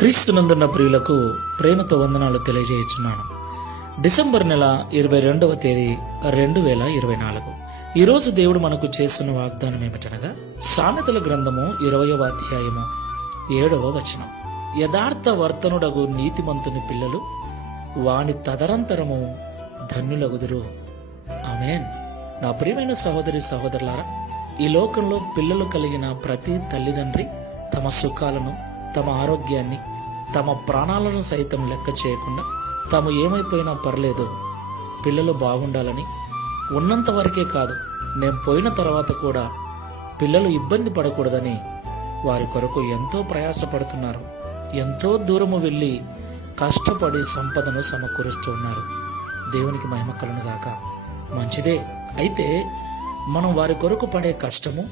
క్రీస్తునందున్న ప్రియులకు ప్రేమతో వందనాలు తెలియజేయుచున్నాను. డిసెంబర్ నెల 22వ తేదీ 2024. ఈరోజు దేవుడు మనకు చేస్తున్న వాగ్దానం ఏమిటనగా సామెతల గ్రంథము 20వ అధ్యాయము 7వ వచనం. యథార్థ వర్తనుడగు నీతిమంతుని పిల్లలు వాని తదనంతరము ధన్యులగుదురు. ఆమేన్. నా ప్రియమైన సహోదరి సహోదరులారా, ఈ లోకంలో పిల్లలు కలిగిన ప్రతి తల్లిదండ్రి తమ సుఖాలను, తమ ఆరోగ్యాన్ని, తమ ప్రాణాలను సైతం లెక్క చేయకుండా తాము ఏమైపోయినా పర్లేదు, పిల్లలు బాగుండాలని, ఉన్నంత వరకే కాదు మేము పోయిన తర్వాత కూడా పిల్లలు ఇబ్బంది పడకూడదని వారి కొరకు ఎంతో ప్రయాసపడుతున్నారు. ఎంతో దూరము వెళ్ళి కష్టపడి సంపదను సమకూరుస్తూ ఉన్నారు. దేవునికి మహిమ కలుగును గాక. మంచిదే. అయితే మనం వారి కొరకు పడే కష్టము,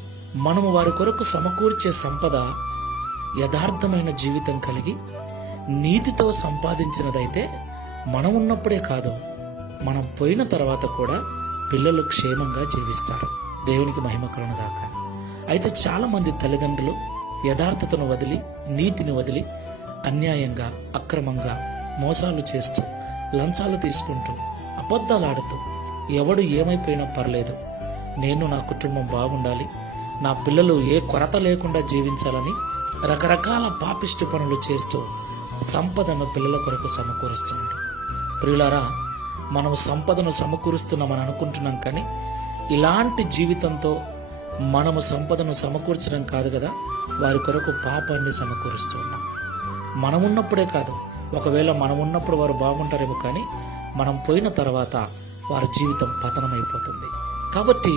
మనము వారి కొరకు సమకూర్చే సంపద యథార్థమైన జీవితం కలిగి నీతితో సంపాదించినదైతే మనం ఉన్నప్పుడే కాదు, మనం పోయిన తర్వాత కూడా పిల్లలు క్షేమంగా జీవిస్తారు. దేవునికి మహిమ కలుగును గాక. అయితే చాలా మంది తల్లిదండ్రులు యథార్థతను వదిలి, నీతిని వదిలి అన్యాయంగా, అక్రమంగా మోసాలు చేస్తూ, లంచాలు తీసుకుంటూ, అబద్ధాలాడుతూ, ఎవడు ఏమైపోయినా పర్లేదు, నేను నా కుటుంబం బాగుండాలి, నా పిల్లలు ఏ కొరత లేకుండా జీవించాలని రకరకాల పాపిష్టి పనులు చేస్తూ సంపదను పిల్లల కొరకు సమకూరుస్తున్నాడు. ప్రియులారా, మనం సంపదను సమకూరుస్తున్నామని అనుకుంటున్నాం, కానీ ఇలాంటి జీవితంతో మనము సంపదను సమకూర్చడం కాదు కదా, వారి కొరకు పాపాన్ని సమకూరుస్తూ ఉన్నాం. మనం ఉన్నప్పుడే కాదు, ఒకవేళ మనం ఉన్నప్పుడు వారు బాగుంటారేమో, కానీ మనం పోయిన తర్వాత వారి జీవితం పతనమైపోతుంది. కాబట్టి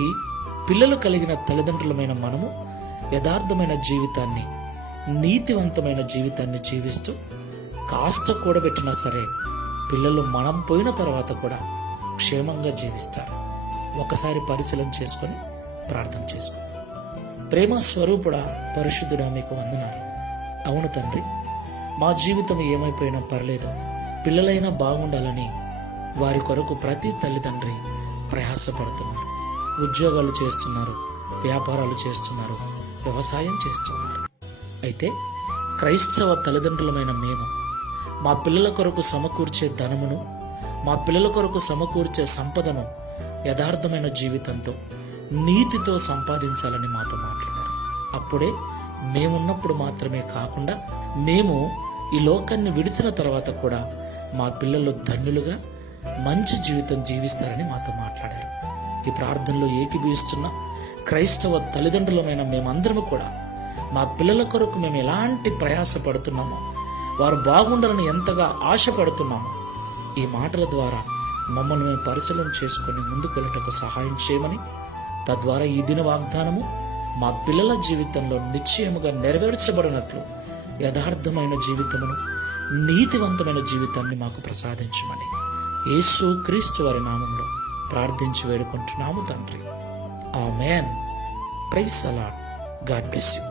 పిల్లలు కలిగిన తల్లిదండ్రులమైన మనము యథార్థమైన జీవితాన్ని, నీతివంతమైన జీవితాన్ని జీవిస్తూ కాస్త కూడబెట్టినా సరే పిల్లలు మనం పోయిన తర్వాత కూడా క్షేమంగా జీవిస్తారు. ఒకసారి పరిశీలన చేసుకొని ప్రార్థన చేసుకో. ప్రేమ స్వరూపుడా, పరిశుద్ధుడా, మీకు వందనాలు. అవును తండ్రి, మా జీవితం ఏమైపోయినా పర్లేదు, పిల్లలైనా బాగుండాలని వారి కొరకు ప్రతి తల్లిదండ్రి ప్రయాసపడుతున్నారు. ఉద్యోగాలు చేస్తున్నారు, వ్యాపారాలు చేస్తున్నారు, వ్యవసాయం చేస్తున్నారు. అయితే క్రైస్తవ తల్లిదండ్రులమైన మేము మా పిల్లల కొరకు సమకూర్చే ధనమును, మా పిల్లల కొరకు సమకూర్చే సంపదను యథార్థమైన జీవితంతో, నీతితో సంపాదించాలని మాతో మాట్లాడారు. అప్పుడే మేమున్నప్పుడు మాత్రమే కాకుండా మేము ఈ లోకాన్ని విడిచిన తర్వాత కూడా మా పిల్లలు ధన్యులుగా మంచి జీవితం జీవిస్తారని మాతో మాట్లాడారు. ఈ ప్రార్థనలో ఏకీభవిస్తున్న క్రైస్తవ తల్లిదండ్రులమైన మేమందరము కూడా మా పిల్లల కొరకు మేము ఎలాంటి ప్రయాస పడుతున్నామో, వారు బాగుండాలని ఎంతగా ఆశపడుతున్నామో, ఈ మాటల ద్వారా మమ్మల్ని మేము పరిశీలన చేసుకుని ముందుకు వెళ్ళటకు సహాయం చేయమని, తద్వారా ఈ దిన వాగ్దానము మా పిల్లల జీవితంలో నిశ్చయముగా నెరవేర్చబడినట్లు యథార్థమైన జీవితమును, నీతివంతమైన జీవితాన్ని మాకు ప్రసాదించమని యేసు క్రీస్తు వారి నామంలో ప్రార్థించి వేడుకుంటున్నాము తండ్రి. Amen. Praise the lord. God bless you.